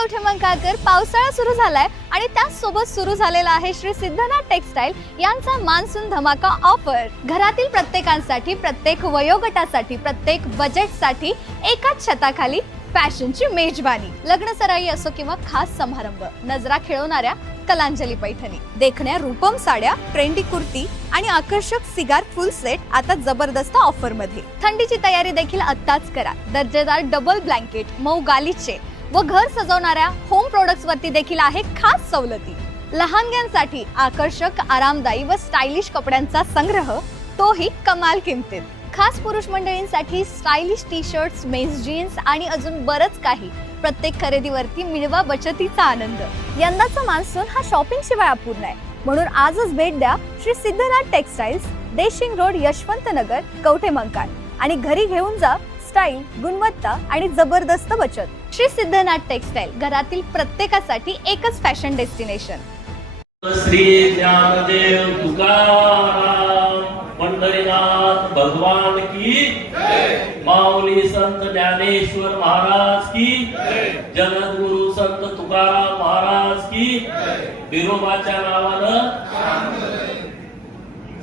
कवठेमंकाळकर पावसाळा सुरू झालाय आणि त्याच सोबत सुरू झालेला आहे श्री सिद्धनाथ टेक्सटाईल यांचा मान्सून धमाका ऑफर। घरातील प्रत्येकांसाठी, प्रत्येक वयोगटासाठी, प्रत्येक बजेटसाठी एकाच छताखाली फॅशनची मेजबानी। लग्न सराई असो किंवा खास समारंभ, नजरा खिळवणाऱ्या कलांजली पैठणी, देखण्या रूपम साड्या, ट्रेंडी कुर्ती आणि आकर्षक सिगार फुल सेट आता जबरदस्त ऑफर मध्ये। थंडीची तयारी देखील आत्ताच करा। दर्जेदार डबल ब्लँकेट, मऊ गालिचे व घर सजवणाऱ्या होम प्रोडक्ट्स वरती देखील आहे खास सवलती। लहानग्यांसाठी आकर्षक, आरामदायी व स्टायलिश कपड्यांचा संग्रह, तोही कमाल किमतीत। खास पुरुष मंडळींसाठी stylish T shirts, men's jeans आणि अजून बरच काही। प्रत्येक खरेदीवरती मिळवा बचतीचा आनंद। यंदाचा मान्सून हा शॉपिंग शिवाय अपूर्ण आहे, म्हणून आजच भेट द्या श्री सिद्धनाथ टेक्सटाईल्स, देशिंग रोड, यशवंत नगर, कवठेमंकाळ आणि घरी घेऊन जा स्टाईल, गुणवत्ता आणि जबरदस्त बचत। श्री सिद्धनाथ टेक्सटाईल, घरातील प्रत्येकासाठी एकच फॅशन डेस्टिनेशन। श्री ज्ञानदेव तुकाराम पंढरीनाथ भगवान की जय। माऊली संत ज्ञानेश्वर महाराज की जय। जगद्गुरु संत तुकाराम महाराज की जय। बिरोबाच्या नावानं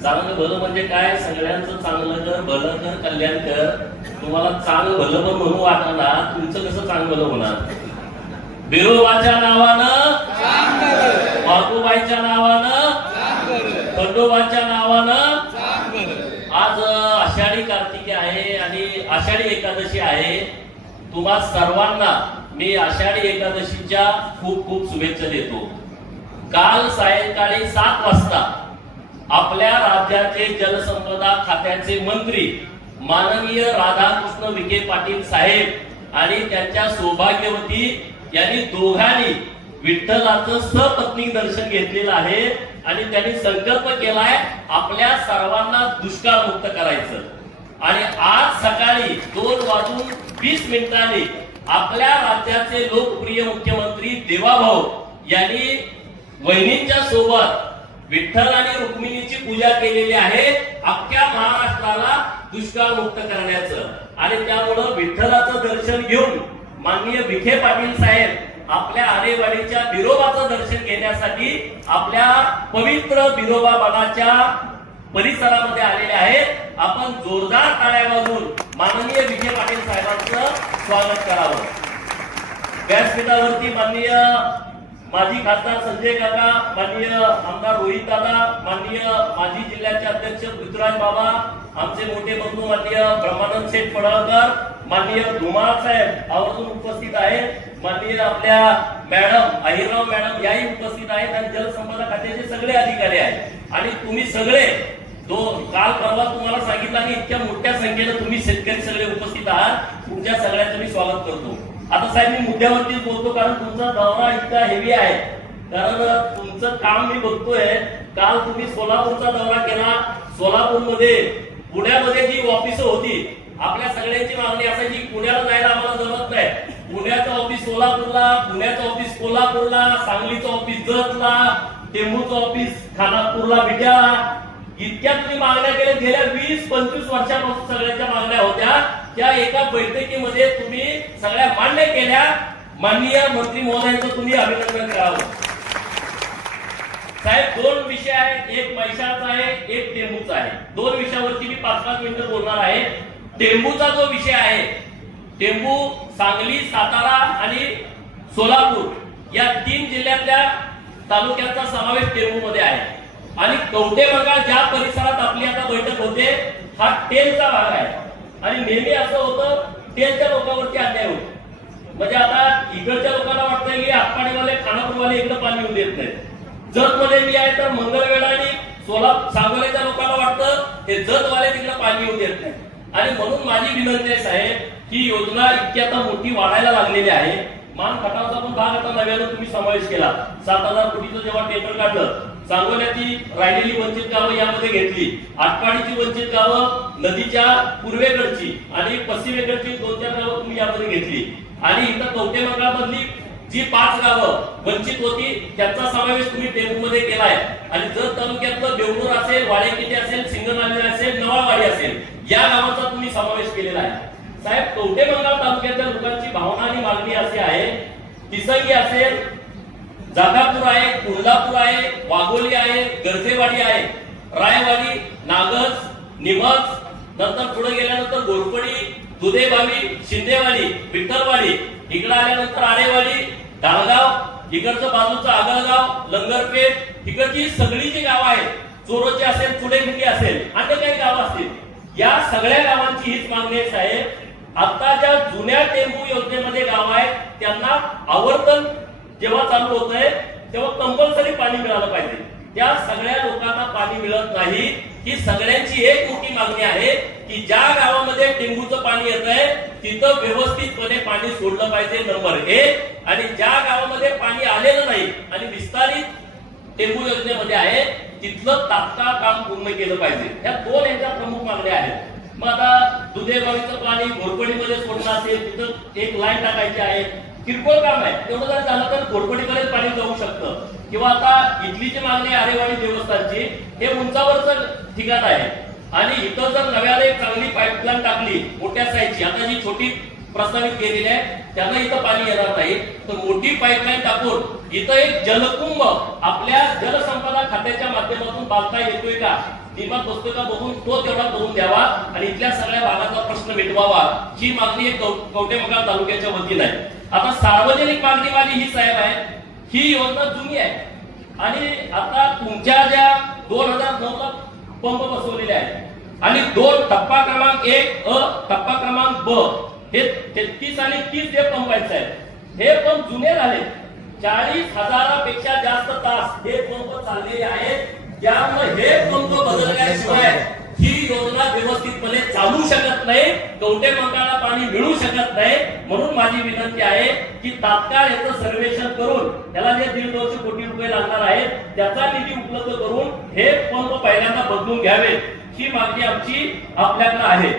चांगलं भलं म्हणजे काय? सगळ्यांचं चांगलं कर, भलं कर, कल्याण कर। तुम्हाला चांगलं भलं पण म्हणू वाटणार, तुमचं कसं चांगलं भलं होणार? बिरोबाच्या नावानं, मातुबाईच्या नावानं, खंडोबाच्या नावानं। आज आषाढी कार्तिकी आहे आणि आषाढी एकादशी आहे। तुम्हा सर्वांना मी आषाढी एकादशीच्या खूप खूप शुभेच्छा देतो। काल सायंकाळी 7 वाजता आपल्या राज्याचे जलसंपदा खात्याचे मंत्री माननीय राधाकृष्ण विखे पाटील साहेब आणि त्यांच्या सौभाग्यवती यांनी दोघांनी विठ्ठलाचं सपत्नी दर्शन घेतलेलं आहे आणि त्यांनी संकल्प केलाय आपल्या सर्वांना दुष्काळ मुक्त करायचं। आणि आज सकाळी 2:20 आपल्या राज्याचे लोकप्रिय मुख्यमंत्री देवाभाऊ यांनी वहिनींच्या सोबत विठ्ठल आणि रुक्मिणीची पूजा केलेली आहे अख्ख्या महाराष्ट्राला दुष्काळ मुक्त करण्याचं। आणि त्यामुळं विठ्ठलाचं दर्शन घेऊन माननीय विखे पाटील साहेब आपल्या आरेवाडीच्या बिरोबाचं दर्शन घेण्यासाठी आपल्या पवित्र बिरोबा बाबाच्या परिसरामध्ये आलेले आहेत। आपण जोरदार टाळ्या वाजवून माननीय विखे पाटील साहेबांचं स्वागत करावं। व्यासपीठावरती माननीय माजी खासदार संजय काका, माननीय आमदार रोहित दादा, माननीय माजी जिल्ह्याचे अध्यक्ष पृथ्वीराज बाबा, आमचे मोठे बंधू माननीय ब्रह्मानंद शेठ पडळकर, माननीय धुमाळ साहेब आवर्जून उपस्थित आहेत, माननीय आपल्या मॅडम अहिरराव मॅडम याही उपस्थित आहेत आणि जलसंपदा खात्याचे सगळे अधिकारी आहेत। आणि तुम्ही सगळे काल परवा तुम्हाला सांगितलं आणि इतक्या मोठ्या संख्येनं तुम्ही शेतकरी सगळे उपस्थित आहात, तुमच्या सगळ्यांचं मी स्वागत करतो। आता साहेब मी मुद्द्यावरतीच बोलतो, कारण तुमचा दौरा इतका हेवी आहे, कारण तुमचं काम मी बघतोय। काल तुम्ही सोलापूरचा दौरा केला। सोलापूरमध्ये, पुण्यामध्ये जी ऑफिस होती, आपल्या सगळ्यांची मागणी असायची पुण्याला जायला आम्हाला जमत नाही, पुण्याचं ऑफिस सोलापूरला, पुण्याचं ऑफिस कोल्हापूरला, सांगलीचं ऑफिस जतला, टेंबूचं ऑफिस खानापूरला, विट्याला। इतक्या तुम्ही मागण्या केल्या, गेल्या 20-25 वर्षापासून सगळ्यांच्या मागण्या होत्या, त्या एका बैठकीमध्ये तुम्ही सगळ्या मान्य केल्या। माननीय मंत्री महोदयांचं तुम्ही अभिनंदन करावं। साहेब 2 विषय आहेत, एक मैशाचा आहे, एक टेंबूचा आहे। 2 विषयावरती मी 5-5 मिनिटं बोलणार आहे। टेंबूचा जो विषय आहे, टेंबू सांगली, सातारा आणि सोलापूर या 3 जिल्ह्यातल्या तालुक्यांचा समावेश टेंबू मध्ये आहे। आणि कवठेमंकाळ ज्या परिसरात आपली आता बैठक होते, हा टेलचा भाग आहे। आणि नेहमी असं होतं, टेलच्या लोकांवरती अन्याय होतो। म्हणजे आता इकडच्या लोकांना वाटतंय की आटपाडीवाले, खानापूरवाले इकडे पाणी येऊ देत नाहीत। जतमध्ये मी आहे तर मंगळवेढा आणि सांगोल्याच्या लोकांना वाटतं हे जतवाले तिकडे पाणी येऊ देत नाही। आणि म्हणून माझी विनंती आहे साहेब, ही योजना इतकी आता मोठी वाढायला लागलेली आहे। मान खटावचा पण भाग आता नव्यानं तुम्ही समावेश केला। 7,000 कोटीचं जेव्हा टेंडर काढलं, सांगोल्याची राहिलेली वंचित गावं यामध्ये घेतली, आटपाडीची वंचित गावं, नदीच्या पूर्वेकडची आणि पश्चिमेकडची 2-4 गावं तुम्ही यामध्ये घेतली। आणि इथं कवठेमंकाळ मधली जी 5 गावं वंचित होती त्यांचा समावेश तुम्ही टेंबूमध्ये केलाय। आणि जर तालुक्यातलं बेवणूर असेल, वाडेकिटे असेल, सिंगनाळे असेल, नवाळवाडी असेल, या गावाचा तुम्ही समावेश केलेला आहे। साहेब कवठेमंकाळ तालुक्यातल्या लोकांची भावना आणि मागणी अशी आहे तिसंगी असेल, जागापूर आहे, कुंदापूर आहे, वाघोली आहे, गरजेवाडी आहे, रायवाडी, नागस, निमज, नंतर पुढे गेल्यानंतर गोरपडी, दुधेबावी, शिंदेवाडी, विठ्ठलवाडी, इकडे आल्यानंतर आरेवाडी, डाळगाव, इकडचं बाजूचं आगळगाव, लंगरपेठ, इकडची सगळी जी गावं आहेत, चोरोची असेल, चुडेखिंडी असेल, अन्य काही गावं असतील, या सगळ्या गावांची हीच मागणी आहे साहेब. आता ज्या जुन्या टेंबू योजनेमध्ये गाव आहेत त्यांना आवर्तन जेव्हा चालू होत आहे तेव्हा कंपल्सरी पाणी मिळालं पाहिजे. त्या सगळ्या लोकांना पाणी मिळत नाही. ही सगळ्यांची एक मोठी मागणी आहे की ज्या गावामध्ये टेंबूचं पाणी येत आहे तिथं व्यवस्थितपणे पाणी सोडलं पाहिजे, नंबर 1. आणि ज्या गावामध्ये पाणी आलेलं नाही आणि विस्तारित टेंबू योजनेमध्ये आहे तिथलं तात्काळ काम पूर्ण केलं पाहिजे. ह्या दोन यांच्या प्रमुख मागण्या आहेत. मग आता दुधेबावीचं पाणी घोरपडीमध्ये सोडणं असेल, तिथं एक लाईन टाकायची आहे, किरकोळ काम आहे, तेवढं जर झालं तर घोरपडीपर्यंत पाणी जाऊ शकतं. किंवा आता इथली जी मागणी आहे आरेवाडी देवस्थानची, हे उंचावरचं ठिकाण आहे आणि इथं जर नव्याने एक चांगली पाईपलाईन टाकली मोठ्या साईजची, आता जी छोटी प्रस्तावित केलेली आहे त्यांना इथं पाणी येणार नाही, तर मोठी पाईपलाईन टाकून इथं एक जलकुंभ आपल्या जलसंपदा खात्याच्या माध्यमातून बांधता येतोय का, नियमात बसतोय का बघून तो तेवढा करून द्यावा आणि इथल्या सगळ्या भागाचा प्रश्न मिटवावा, ही मागणी एक कवठेमहांकाळ तालुक्याच्या वतीने आहे. आता सार्वजनिक मागणी माझी ही साहेब आहे, ही योजना जुनी आहे आणि आता तुमच्या ज्या 2009 ला पंप बसवलेले आहेत आणि 2 टप्पा क्रमांक 1 अ टप्पा क्रमांक ब हे 33 आणि 30 जे पंप आहेत साहेब, हे पंप जुने झाले. 40,000पेक्षा जास्त तास हे पंप चाललेले आहेत. त्यामुळे हे पंप बदलल्याशिवाय ही योजना व्यवस्थितपणे चालू शकत नाही, कवठेमहांकाळला पाणी मिळू शकत नाही. म्हणून माझी विनंती आहे की तात्काळ याचं सर्वेक्षण करून त्याला जे 1.5 कोटी रुपये लागणार आहेत त्याचा निधी उपलब्ध करून हे पंप पहिल्यांदा बदलून घ्यावे, ही मागणी आमची आपल्याकडे आहे.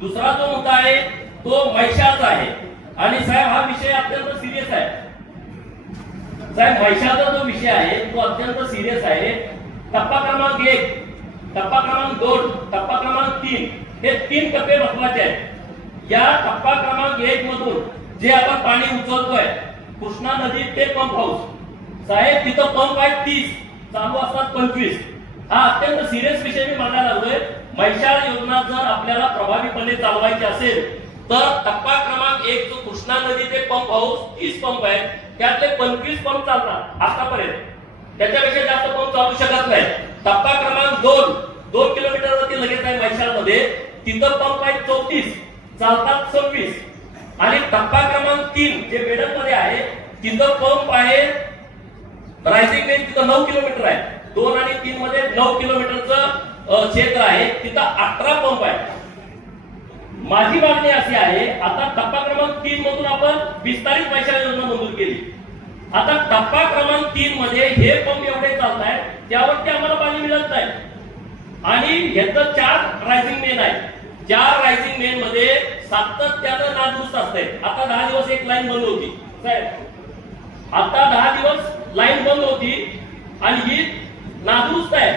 दुसरा जो मुद्दा आहे तो म्हैसाळचा आहे आणि साहेब हा विषय अत्यंत सिरियस आहे. साहेब म्हैसाळचा जो विषय आहे तो अत्यंत सिरियस आहे. टप्पा क्रमांक 1, टप्पा क्रमांक 2, टप्पा क्रमांक 3 हे 3 टप्पे महत्वाचे आहेत. या टप्पा क्रमांक 1 मधून जे आपण पाणी उचलतोय कृष्णा नदी ते पंप हाऊस साहेब, तिथं पंप आहेत 30, चालू असतात 25. हा अत्यंत सिरियस विषय मी मांडायला लागलोय. म्हैसाळ योजना जर आपल्याला प्रभावीपणे चालवायची असेल तर टप्पा क्रमांक 1 जो कृष्णा नदी ते पंप हाऊस 30 पंप आहेत, त्यातले 25 पंप चालतात आतापर्यंत, त्याच्यापेक्षा जास्त पंप चालू शकत नाही. टप्पा क्रमांक 2 किलोमीटरवरती लगेच आहे म्हैसाळमध्ये, तिथं पंप आहेत 34, चालतात 26. आणि टप्पा क्रमांक 3 जे बेडक मध्ये आहे तिथं पंप आहे रायझिंग मेन, तिथं 9 किलोमीटर आहे. 2 आणि 3 मध्ये 9 किलोमीटरचं क्षेत्र आहे, तिथं 18 पंप आहे. माझी मागणी अशी आहे, आता टप्पा क्रमांक 3 मधून आपण विस्तारित म्हैसाळ योजना मंजूर केली. आता टप्पा क्रमांक 3 मध्ये हे पंप एवढे चालत आहेत त्यावरती आम्हाला पाणी मिळत नाही आणि ह्याचं 4 रायझिंग मेन आहे. 4 रायझिंग मेन मध्ये सातत्यानं नादुरुस्त असते. आता 10 दिवस एक लाईन बंद होती साहेब, आता 10 दिवस लाईन बंद होती आणि ही नादुरुस्त आहे.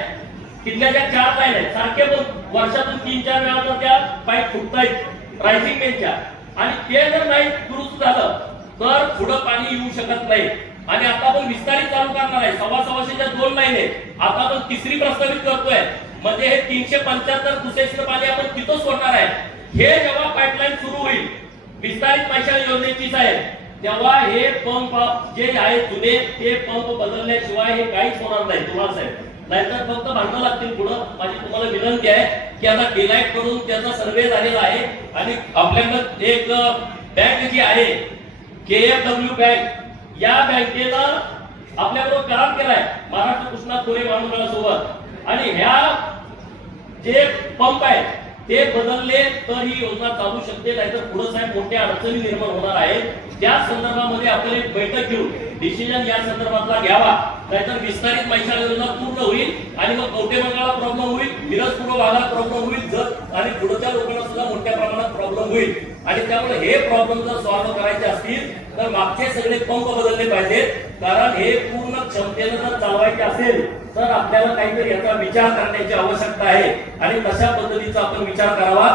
तिथल्या ज्या 4 लाईन आहेत सारखे वर्षातून 3-4 वेळा तर त्या पाईप फुटतायत रायझिंग मेनच्या आणि ते जर नाही दुरुस्त झालं तर पुढे पाणी येऊ शकत नाही. आणि आता आपण विस्तारित चालू करणार आहे, 125च्या 2 लाईन आहेत, आता आपण तिसरी प्रस्तावित करतोय, म्हणजे हे 375 दुसऱ्या पाणी आपण तिथं सोडणार आहे. हे जेव्हा पाईपलाईन सुरू होईल विस्तारित म्हैसाळ योजनेची साहेब, तेव्हा हे पंप जे आहेत जुने ते पंप बदलल्याशिवाय हे काहीच होणार नाही तुम्हाला साहेब, नाहीतर फक्त भांडणं लागतील पुढं. माझी तुम्हाला विनंती आहे की आता डिलाईट करून त्याचा सर्वे झालेला आहे आणि आपल्याकडे एक बँक जी आहे KFW बँक, या बँकेनं आपल्याबरोबर करार केलाय महाराष्ट्र कृष्णा खोरे महामंडळासोबत आणि ह्या जे पंप आहेत ते बदलले तर ही योजना चालू शकते, नाहीतर पुढे साहेब मोठ्या अडचणी निर्माण होणार आहेत. त्या संदर्भामध्ये आपण एक बैठक घेऊन डिसिजन या संदर्भातला घ्यावा, नाहीतर विस्तारित म्हैसाळ योजना पूर्ण होईल आणि मग कवठेमहांकाळला प्रॉब्लेम होईल, मिरज पूर्व भागाला प्रॉब्लेम होईल आणि पुढच्या लोकांना सुद्धा मोठ्या प्रमाणात प्रॉब्लेम होईल. आणि त्यामुळे हे प्रॉब्लेम जर सॉल्व्ह करायचे असतील तर मागचे सगळे पंप बदलले पाहिजेत, कारण हे पूर्ण क्षमतेने जर चालवायचे असेल तर आपल्याला काहीतरी याचा विचार करण्याची आवश्यकता आहे आणि तशा पद्धतीचा आपण विचार करावा.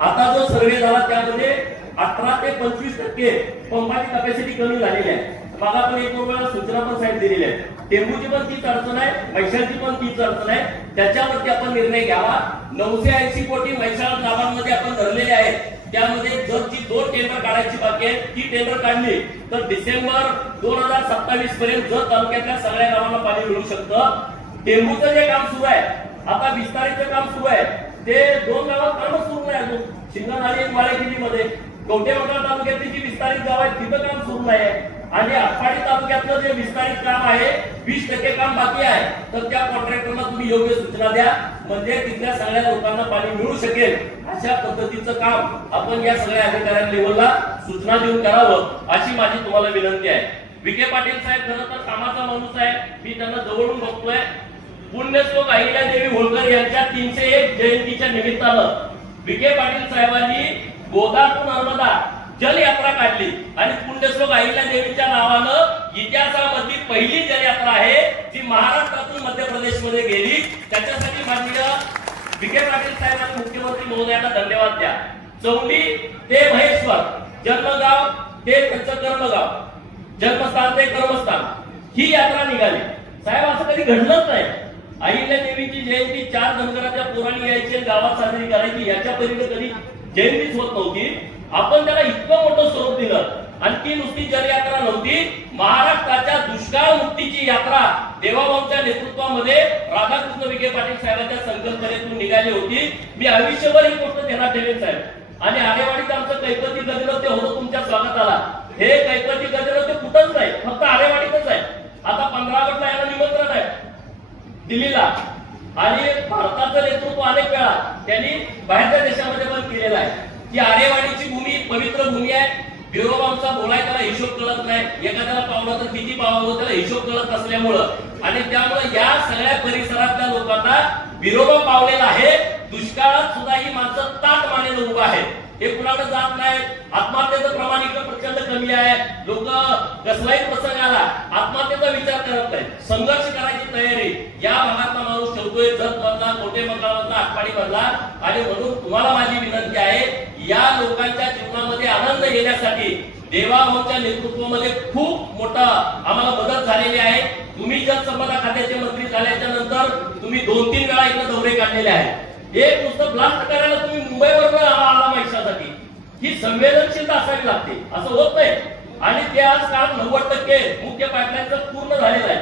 आता जो सर्वे झाला त्यामध्ये 18 ते 25% पंपाची कॅपॅसिटी कमी झालेली आहे. मागा पण एक वेळा सूचना पण साहेब दिलेल्या आहेत. टेंबूची पण तीच अडचण आहे, म्हैसाळची पण तीच अडचण आहे. त्याच्यावरती आपण निर्णय घ्यावा. 980 कोटी म्हैसाळ गावांमध्ये आपण धरलेले आहेत. त्यामध्ये जर जी 2 टेंडर काढायची बाकी आहे ती टेंडर काढली तर डिसेंबर 2027 पर्यंत जर तालुक्यातल्या सगळ्या गावांना पाणी मिळू शकतं. टेंबूचं जे काम सुरू आहे, आता विस्तारित काम सुरू आहे, ते 2 गावात कामच सुरू नाही अजून. शिंगणारी आणि माळेगिरीमध्ये कवठेमंकाळ तालुक्यातली जी विस्तारित गाव आहेत तिथं काम सुरू नाही आहे. आणि आटपाडी तालुक्यातलं जे विस्तारित काम आहे 20% काम बाकी आहे. तर त्या कॉन्ट्रॅक्टरला तुम्ही योग्य सूचना द्या, म्हणजे तिथल्या सगळ्या लोकांना पाणी मिळू शकेल. अशा पद्धतीचं काम आपण या सगळ्या अधिकाऱ्यांना लेवलला सूचना देऊन करावं अशी माझी तुम्हाला विनंती आहे. विखे पाटील साहेब खरं तर कामाचा माणूस आहे, मी त्यांना जवळून बघतोय. पुण्यश्लोक अहिल्यादेवी होळकर यांच्या 301 जयंतीच्या निमित्तानं विखे पाटील साहेबांनी गोदावरी नर्मदा जलयात्रा काढली आणि पुण्यश्लोक अहिल्यादेवीच्या नावानं इतिहासामधली पहिली जलयात्रा आहे जी महाराष्ट्रातून मध्य प्रदेशमध्ये गेली. त्याच्यासाठी माननीय विखे पाटील साहेब आणि मुख्यमंत्री महोदयांना धन्यवाद द्या. चौंडी ते महेश्वर, जन्मगाव ते त्यांचं कर्मगाव, जन्मस्थान ते कर्मस्थान ही यात्रा निघाली. साहेब असं कधी घडलंच नाही. अहिल्यादेवीची जयंती 4 धनगराच्या पोरांनी यायची आणि गावात साजरी करायची, याच्या पलीकडे कधी जयंतीच होत नव्हती. आपण त्याला इतकं मोठं स्वरूप दिलं आणि ती नुसती जलयात्रा नव्हती, महाराष्ट्राच्या दुष्काळ मुक्तीची यात्रा देवाभाऊंच्या नेतृत्वामध्ये राधाकृष्ण विखे पाटील साहेबांच्या संकल्पनेतून निघाली होती. मी आयुष्यभर ही गोष्ट ध्यानात ठेवेन साहेब. आणि आरेवाडीचं आमचं कैपती गजर ते होतं तुमच्या स्वागताला. हे कैपती गजर ते कुठंच नाही, फक्त आरेवाडीतच आहे. आता 15 ऑगस्टला याला निमंत्रण आहे दिल्लीला. आणि भारताचं नेतृत्व अनेक वेळा त्यांनी बाहेरच्या देशामध्ये पण केलेलं आहे. की आरेवाडीची भूमी पवित्र भूमी आहे. बिरोबांचा बोलाय त्याला हिशोब कळत नाही, एखाद्याला पावलं तर किती पावावं त्याला हिशोब कळत असल्यामुळं आणि त्यामुळे या सगळ्या परिसरातल्या लोकांना बिरोबा पावलेला आहे. दुष्काळात सुद्धा ही माणसं ताट मानेनं उभा आहे. हे कुणाकडे जात नाही. आत्महत्येचं प्रमाण इकडे प्रचंड कमी आहे. लोक कसलाही प्रसंग आला आत्महत्येचा विचार करत नाही, संघर्ष करायची तयारी या भागातला माणूस ठेवतोय. जत मधला, कोटेमंकाळमधला, आटपाडी मधला. आणि म्हणून तुम्हाला माझी विनंती आहे, या लोकांच्या जीवनामध्ये आनंद येण्यासाठी देवाभाऊंच्या नेतृत्वामध्ये खूप मोठा आम्हाला मदत झालेली आहे. तुम्ही जलसंपदा खात्याचे मंत्री झाल्याच्या नंतर तुम्ही 2-3 वेळा इकडे दौरे काढलेले आहेत. एक नुसतं ब्लास्ट करायला तुम्ही मुंबईवर आला महिषासाठी. ही संवेदनशीलता असावी लागते, असं होत नाही. आणि ते आज काम 90% मुख्य पाईपलाईनचं पूर्ण झालेलं आहे.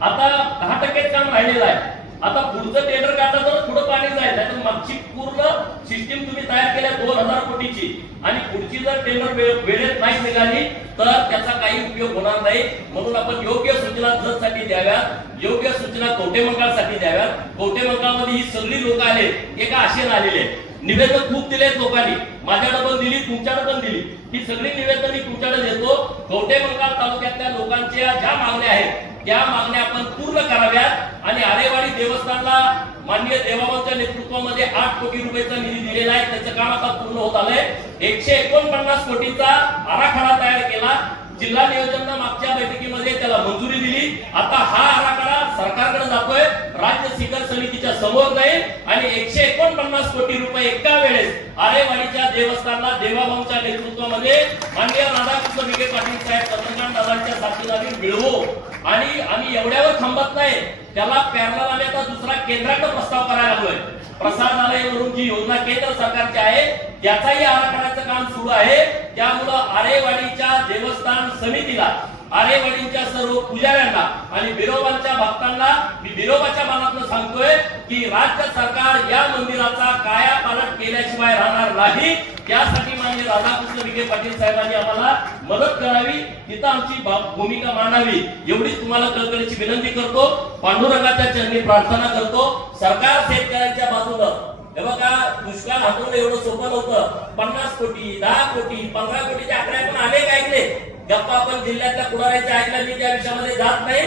आता 10% काम राहिलेलं आहे. आता पुढचं टेंडर काढलं तर थोडं पाणी जाईल, तर मागची पूर्ण सिस्टीम तुम्ही तयार केल्या 2000 कोटीची. आणि पुढची जर टेंडर वेळेत नाही निघाली तर त्याचा काही उपयोग होणार नाही. म्हणून आपण योग्य सूचना जतसाठी द्याव्यात, योग्य सूचना कवठेमंकाळसाठी द्याव्यात. कवठेमंकाळमध्ये ही सगळी लोक आले, एका आशेने आलेले. निवेदन खूप दिलेत लोकांनी, माझ्याकडे पण दिली, तुमच्याकडे पण दिली. ही सगळी निवेदन मी तुमच्याकडे देतो. कवठेमंकाळ तालुक्यातल्या लोकांच्या ज्या मागण्या आहेत त्या मागण्या आपण पूर्ण कराव्यात. आणि आरेवाडी देवस्थानला माननीय देवाभाऊंच्या नेतृत्वामध्ये 8 कोटी रुपयाचा निधी दिलेला आहे. त्याचं काम आता पूर्ण होत आलंय. 149 कोटीचा आराखडा तयार केला. जिल्हा नियोजनच्या मागच्या बैठकीमध्ये त्याला मंजुरी दिली. आता हा आराखडा सरकारकडे जातोय, राज्य शिखर समितीच्या समोर जाईल आणि 149 कोटी रुपये एका वेळेस आरेवाडीच्या देवस्थानला देवाभाऊंच्या नेतृत्वामध्ये माननीय राधाकृष्ण विखे पाटील साहेब चंद्रकांत दादांच्या साथीने मिळवू. आणि आम्ही एवढ्यावर थांबत नाही, त्याला पॅरलल आम्ही आता दुसरा केंद्राकडे प्रस्ताव करायला लागलोय. प्रसारणालय म्हणून जी योजना केंद्र सरकारची आहे त्याचाही आराखड्याचं काम सुरू आहे. त्यामुळं आरेवाडीच्या देवस्थान समितीला, आरेवाडीच्या सर्व पुजाऱ्यांना आणि बिरोबांच्या भक्तांना मी बिरोबाच्या मनातून सांगतोय की राज्य सरकार या मंदिराचा कायापालट केल्याशिवाय राहणार नाही. त्यासाठी माननीय राधाकृष्ण विखे पाटील साहेबांनी आम्हाला मदत करावी, तिथं आमची भूमिका मांडावी एवढी तुम्हाला कळकळीची विनंती करतो. पांडुरंगाच्या चरणी प्रार्थना करतो. सरकार शेतकऱ्यांच्या बाजूनं. हे बघा, दुष्काळ हाताळणं एवढं सोपं नव्हतं. 50 कोटी, 10 कोटी, 15 कोटीचे आकडे आपण अनेक ऐकले. गप्पा आपण जिल्ह्यातल्या पुढाऱ्यांच्या ऐकल्या, मी त्या विषयामध्ये जात नाही.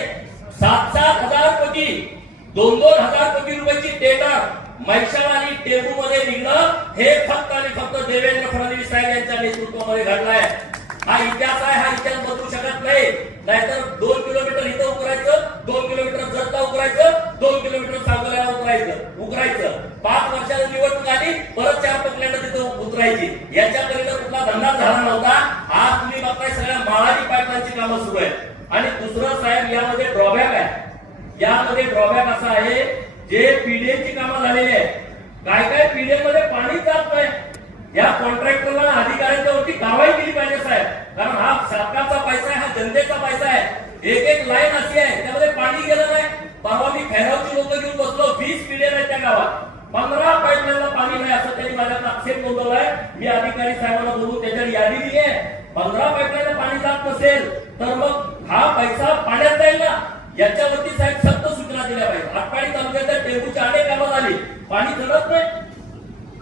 7-7 हजार कोटी, 2-2 हजार कोटी रुपयाची टेंडर म्हैसाळ आणि टेंबू मध्ये निघणं हे फक्त आणि फक्त देवेंद्र फडणवीस साहेब यांच्या नेतृत्वामध्ये घडलाय. हा इतिहास आहे, हा इतिहास बदलू शकत नाही. नाहीतर 2 किलोमीटर इथं उकरायचं, 2 किलोमीटर जतला उकरायचं, 2 किलोमीटर सांगोल्याला उकरायचं. 5 वर्षाला निवडणूक आली, परत 4 पकड्यांना तिथं उतरायची. याच्या पलीकडे कुठला धंदा झाला नव्हता. आज तुम्ही बघताय सगळ्या माळाची पाईपलाईनची कामं सुरू आहेत. आणि दुसरं साहेब यामध्ये ड्रॉबॅक आहे. यामध्ये ड्रॉबॅक असा आहे, जे पीडीएची कामं झालेली आहे, काय पीडीएम मध्ये पाणी जात नाही. या कॉन्ट्रॅक्टरला अधिकाऱ्यांच्या वरती कारवाई केली पाहिजे साहेब, कारण हा सरकारचा पैसा आहे, हा जनतेचा पैसा आहे. एक लाईन अशी आहे त्यामध्ये पाणी गेलं नाही. परवा मी खैरावची लोक घेऊन बसलो, 20 पीडीएम आहेत त्या गावात, 15 पाईपलाईनला पाणी नाही असं त्यांनी माझ्याकडे आक्षेप नोंदवलाय. मी अधिकारी साहेबांना बोलून त्याच्यावर यादी दिली आहे. 15 पाईपलाईनला पाणी जात नसेल तर मग हा पैसा पाण्यात जाईल ना, याच्यावरती साहेब सक्त सूचना दिल्या पाहिजे. आटपाडी तालुक्याच्या टेंबूच्या अनेक कामं झाली, पाणी चढत नाही.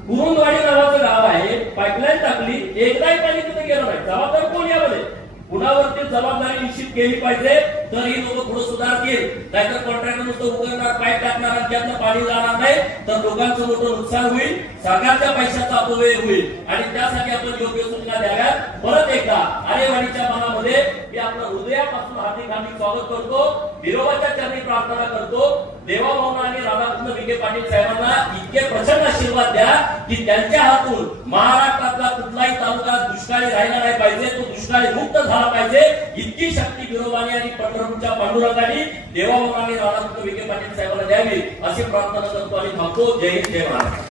कुरुंदवाडी नावाचं गाव आहे, पाईपलाईन टाकली, एकदाही पाणी तिथे गेलं नाही. जबाबदार कोण यामध्ये? कुणावरती जबाबदारी निश्चित केली पाहिजे, तर ही लोक पुढे सुधारतील. नाहीतर कॉन्ट्रॅक्टर नुसतं उघडणार, पाईप टाकणार आणि त्यातलं पाणी जाणार नाही, तर लोकांचं मोठं नुकसान होईल, सरकारच्या पैशाचा अपव्यय होईल. आणि त्यासाठी आपण योग्य सूचना द्याव्यात. परत एकदा आरेवाडीच्या मनामध्ये मी आपलं हृदयापासून हार्दिक स्वागत करतो, विरोबाच्या चरणी प्रार्थना करतो. देवाभावना आणि राधाकृष्ण विखे पाटील साहेबांना इतके प्रचंड आशीर्वाद द्या की त्यांच्या हातून महाराष्ट्रातला कुठलाही तालुका दुष्काळी राहिला नाही पाहिजे, तो दुष्काळी मुक्त झाला पाहिजे. इतकी शक्ती विरोबाने आणि पंढरपूरच्या पांडुरंगाने देवाभावना आणि राधाकृष्ण विखे पाटील साहेबांना द्यावी अशी प्रार्थना करतो आणि थांबतो. जय हिंद, जय महाराष्ट्र.